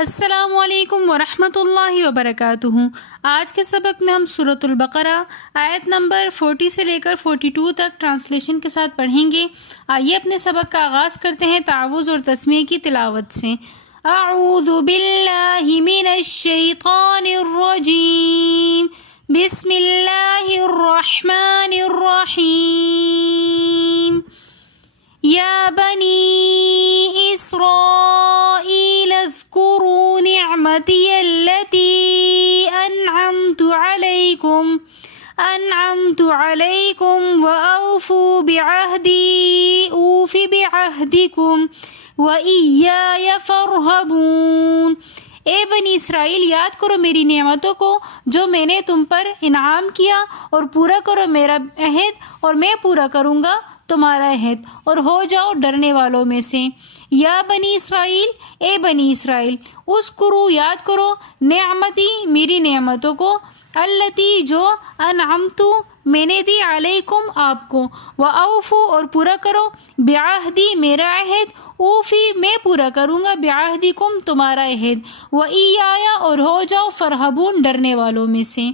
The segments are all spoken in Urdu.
السلام علیکم ورحمۃ اللہ وبرکاتہ۔ آج کے سبق میں ہم سورۃ البقرہ آیت نمبر 40 سے لے کر 42 تک ٹرانسلیشن کے ساتھ پڑھیں گے۔ آئیے اپنے سبق کا آغاز کرتے ہیں تعوذ اور تسمیہ کی تلاوت سے۔ اعوذ باللہ من الشیطان الرجیم، بسم اللہ الرحمن الرحیم۔ یا بنی اسرائیل اذکروا نعمتی التي انعمت علیکم وأوفوا بعہدی اوف بعہدکم وإیای فارہبون۔ اے بنی اسرائیل، یاد کرو میری نعمتوں کو جو میں نے تم پر انعام کیا، اور پورا کرو میرا عہد اور میں پورا کروں گا تمہارا عہد، اور ہو جاؤ ڈرنے والوں میں سے۔ یا بنی اسرائیل، اے بنی اسرائیل، اذکروا یاد کرو نعمتی میری نعمتوں کو، التی جو انعمت میں نے دی علیکم آپ کو، واوفوا اور پورا کرو بعہدی میرا عہد، اوفی میں پورا کروں گا بعہدکم تمہارا عہد، وإیایا اور ہو جاؤ فرحبون ڈرنے والوں میں سے۔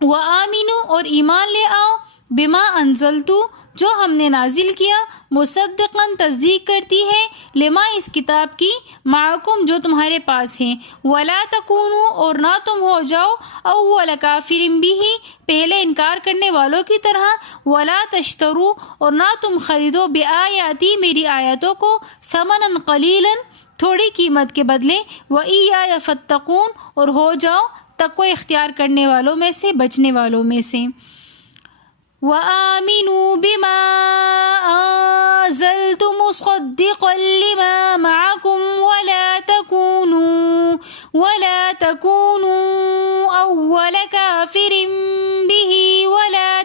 وآمنوا اور ایمان لے آؤ بما انزلتو جو ہم نے نازل کیا، مصدقاً تصدیق کرتی ہے، لما اس کتاب کی، معکم جو تمہارے پاس ہے، ولا تکونوا اور نہ تم ہو جاؤ، اول کافر بہ پہلے انکار کرنے والوں کی طرح، ولا تشتروا اور نہ تم خریدو بآیاتی میری آیاتوں کو، ثمنا قلیلا تھوڑی قیمت کے بدلے، وإیای فاتقون اور ہو جاؤ تقوی اختیار کرنے والوں میں سے، بچنے والوں میں سے۔ وآمنوا بما أنزلت مصدقا لما معكم ولا تكونوا أول كافر به ولا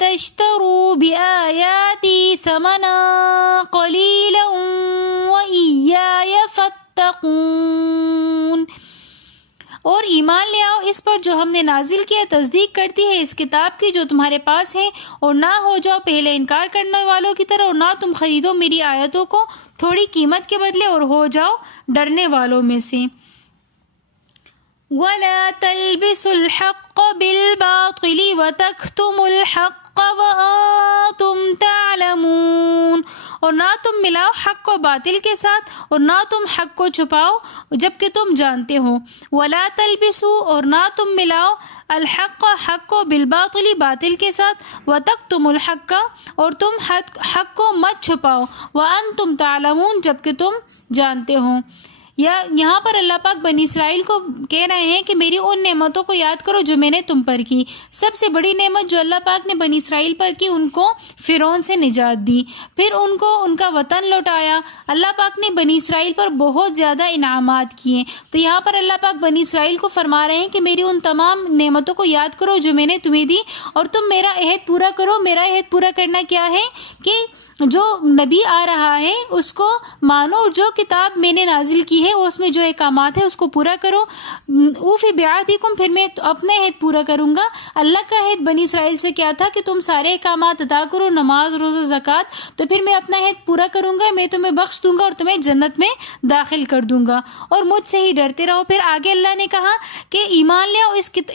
تشتروا بآياتي ثمنا قليلا وإياي فاتقون۔ اور ایمان لے آؤ اس پر جو ہم نے نازل کیا، تصدیق کرتی ہے اس کتاب کی جو تمہارے پاس ہے، اور نہ ہو جاؤ پہلے انکار کرنے والوں کی طرح، اور نہ تم خریدو میری آیتوں کو تھوڑی قیمت کے بدلے، اور ہو جاؤ ڈرنے والوں میں سے۔ وَلَا تَلْبِسُوا الْحَقَّ بِالْبَاطِلِ وَتَكْتُمُوا الْحَقَّ وَأَنْتُمْ تَعْلَمُونَ اور نہ تم ملاؤ حق کو باطل کے ساتھ، اور نہ تم حق کو چھپاؤ جبکہ تم جانتے ہو۔ وَلَا تَلْبِسُوا اور نہ تم ملاؤ الحق حق کو بالباطل باطل کے ساتھ، وَتَكْتُمُوا الْحَقَّ اور تم حق کو مت چھپاؤ، وَأَنْتُمْ تَعْلَمُونَ جبکہ تم جانتے ہو۔ یہاں پر اللہ پاک بنی اسرائیل کو کہہ رہے ہیں کہ میری ان نعمتوں کو یاد کرو جو میں نے تم پر کی۔ سب سے بڑی نعمت جو اللہ پاک نے بنی اسرائیل پر کی، ان کو فرعون سے نجات دی، پھر ان کو ان کا وطن لوٹایا۔ اللہ پاک نے بنی اسرائیل پر بہت زیادہ انعامات کیے، تو یہاں پر اللہ پاک بنی اسرائیل کو فرما رہے ہیں کہ میری ان تمام نعمتوں کو یاد کرو جو میں نے تمہیں دی، اور تم میرا عہد پورا کرو۔ میرا عہد پورا کرنا کیا ہے کہ جو نبی آ رہا ہے اس کو مانو، اور جو کتاب میں نے نازل کی ہے اس میں جو احکامات ہے اس کو پورا کرو۔ اوفی بعہدکم پھر میں اپنے عہد پورا کروں گا۔ اللہ کا عہد بنی اسرائیل سے کیا تھا کہ تم سارے احکامات ادا کرو، نماز روزہ زکوٰۃ، تو پھر میں اپنا عہد پورا کروں گا، میں تمہیں بخش دوں گا اور تمہیں جنت میں داخل کر دوں گا، اور مجھ سے ہی ڈرتے رہو۔ پھر آگے اللہ نے کہا کہ ایمان لے آؤ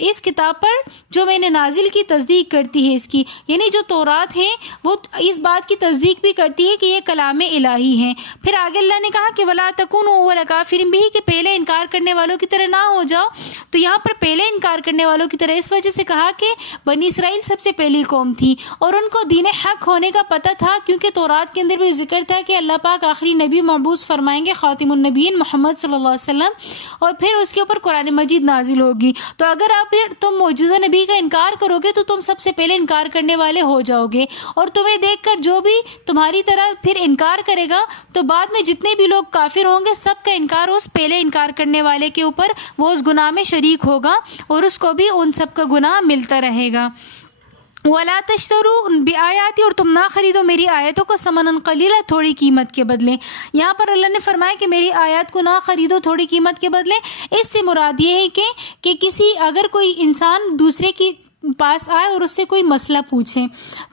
اس کتاب پر جو میں نے نازل کی، تصدیق کرتی ہے اس کی، یعنی جو تورات ہے وہ اس بات کی تصدیق بھی کرتی ہے کہ یہ کلام الہی ہے۔ پھر آگے اللہ نے کہا کہ ولا تکونوا اول کافر بہ کہ پہلے انکار کرنے والوں کی طرح نہ ہو جاؤ۔ تو یہاں پر پہلے انکار کرنے والوں کی طرح اس وجہ سے کہا کہ بنی اسرائیل سب سے پہلی قوم تھی، اور ان کو دین حق ہونے کا پتہ تھا، کیونکہ تورات کے اندر بھی ذکر تھا کہ اللہ پاک آخری نبی مبعوث فرمائیں گے، خاتم النبیین محمد صلی اللہ علیہ وسلم، اور پھر اس کے اوپر قرآن مجید نازل ہوگی۔ تو اگر آپ تم معجزہ نبی کا انکار کرو گے تو تم سب سے پہلے انکار کرنے والے ہو جاؤ گے، اور تمہیں دیکھ کر جو بھی تمہاری طرح پھر انکار کرے گا تو بعد میں جتنے بھی لوگ کافر ہوں گے سب کا انکار اس پہلے انکار کرنے والے کے اوپر، وہ اس گناہ میں شریک ہوگا، اور اس کو بھی ان سب کا گناہ ملتا رہے گا۔ وَلَا تَشْتَرُوا بِآيَاتِي اور تم نہ خریدو میری آیتوں کو ثمناً قلیلا تھوڑی قیمت کے بدلے۔ یہاں پر اللہ نے فرمایا کہ میری آیات کو نہ خریدو تھوڑی قیمت کے بدلے۔ اس سے مراد یہ ہے کہ کسی اگر کوئی انسان دوسرے کی پاس آئے اور اس سے کوئی مسئلہ پوچھے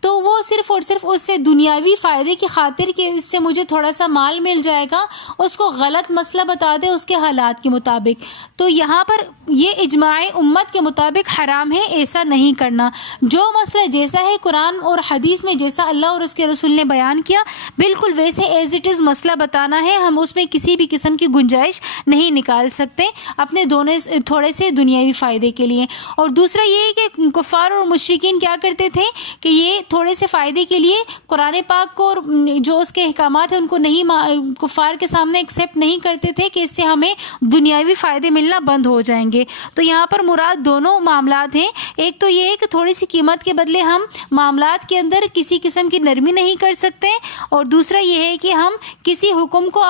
تو وہ صرف اور صرف اس سے دنیاوی فائدے کی خاطر کہ اس سے مجھے تھوڑا سا مال مل جائے گا اس کو غلط مسئلہ بتا دے اس کے حالات کے مطابق، تو یہاں پر یہ اجماع امت کے مطابق حرام ہے ایسا نہیں کرنا۔ جو مسئلہ جیسا ہے قرآن اور حدیث میں جیسا اللہ اور اس کے رسول نے بیان کیا بالکل ویسے ایز اٹ از مسئلہ بتانا ہے، ہم اس میں کسی بھی قسم کی گنجائش نہیں نکال سکتے اپنے دونوں تھوڑے سے دنیاوی فائدے کے لیے۔ اور دوسرا یہ ہے کہ کفار اور مشرکین کیا کرتے تھے کہ یہ تھوڑے سے فائدے کے لیے قرآن پاک کو اور جو اس کے احکامات ہیں ان کو نہیں کفار کے سامنے ایکسیپٹ نہیں کرتے تھے کہ اس سے ہمیں دنیاوی فائدے ملنا بند ہو جائیں گے۔ تو یہاں پر مراد دونوں معاملات ہیں، ایک تو یہ ہے کہ تھوڑی سی قیمت کے بدلے ہم معاملات کے اندر کسی قسم کی نرمی نہیں کر سکتے، اور دوسرا یہ ہے کہ ہم کسی حکم کو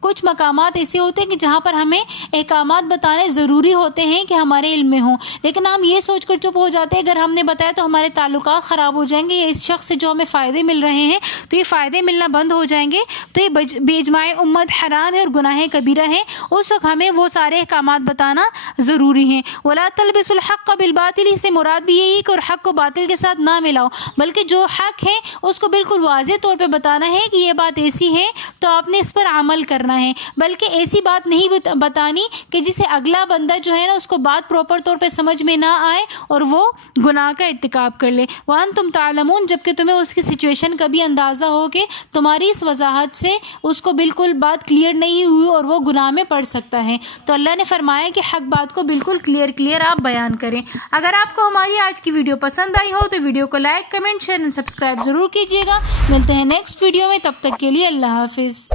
کچھ مقامات ایسے ہوتے ہیں کہ جہاں پر ہمیں احکامات بتانے ضروری ہوتے ہیں کہ ہمارے علم میں ہوں، لیکن ہم یہ سوچ کر چپ ہو جاتے ہیں اگر ہم نے بتایا تو ہمارے تعلقات خراب ہو جائیں گے، یا اس شخص سے جو ہمیں فائدے مل رہے ہیں تو یہ فائدے ملنا بند ہو جائیں گے، تو یہ بے اجماع امت حرام ہے اور گناہ کبیرہ ہے، اس وقت ہمیں وہ سارے احکامات بتانا ضروری ہیں۔ وَلَا تَلْبِسُوا الْحَقَّ بِالْبَاطِلِ سے مراد بھی یہی کہ اور حق کو باطل کے ساتھ نہ ملاؤ، بلکہ جو حق ہے اس کو بالکل واضح طور پہ بتانا ہے کہ یہ بات ایسی ہے تو آپ نے اس پر عمل کرنا ہے، بلکہ ایسی بات نہیں بتانی کہ جسے اگلا بندہ جو ہے نا اس کو بات پراپر طور پہ سمجھ میں نہ آئے اور وہ گناہ کا ارتکاب کر لے۔ وَأَنْتُمْ تَعْلَمُونَ جبکہ تمہیں اس کی سچویشن کا بھی اندازہ ہو کہ تمہاری اس وضاحت سے اس کو بالکل بات کلیئر نہیں ہوئی اور وہ گناہ میں پڑ سکتا ہے، تو اللہ نے فرمایا کہ حق بات کو بالکل کلیئر آپ بیان کریں۔ اگر آپ کو ہماری آج کی ویڈیو پسند آئی ہو تو ویڈیو کو لائک، کمنٹ، شیئر اور سبسکرائب ضرور کیجیے گا۔ ملتے ہیں نیکسٹ ویڈیو میں، تب تک کے لیے اللہ حافظ۔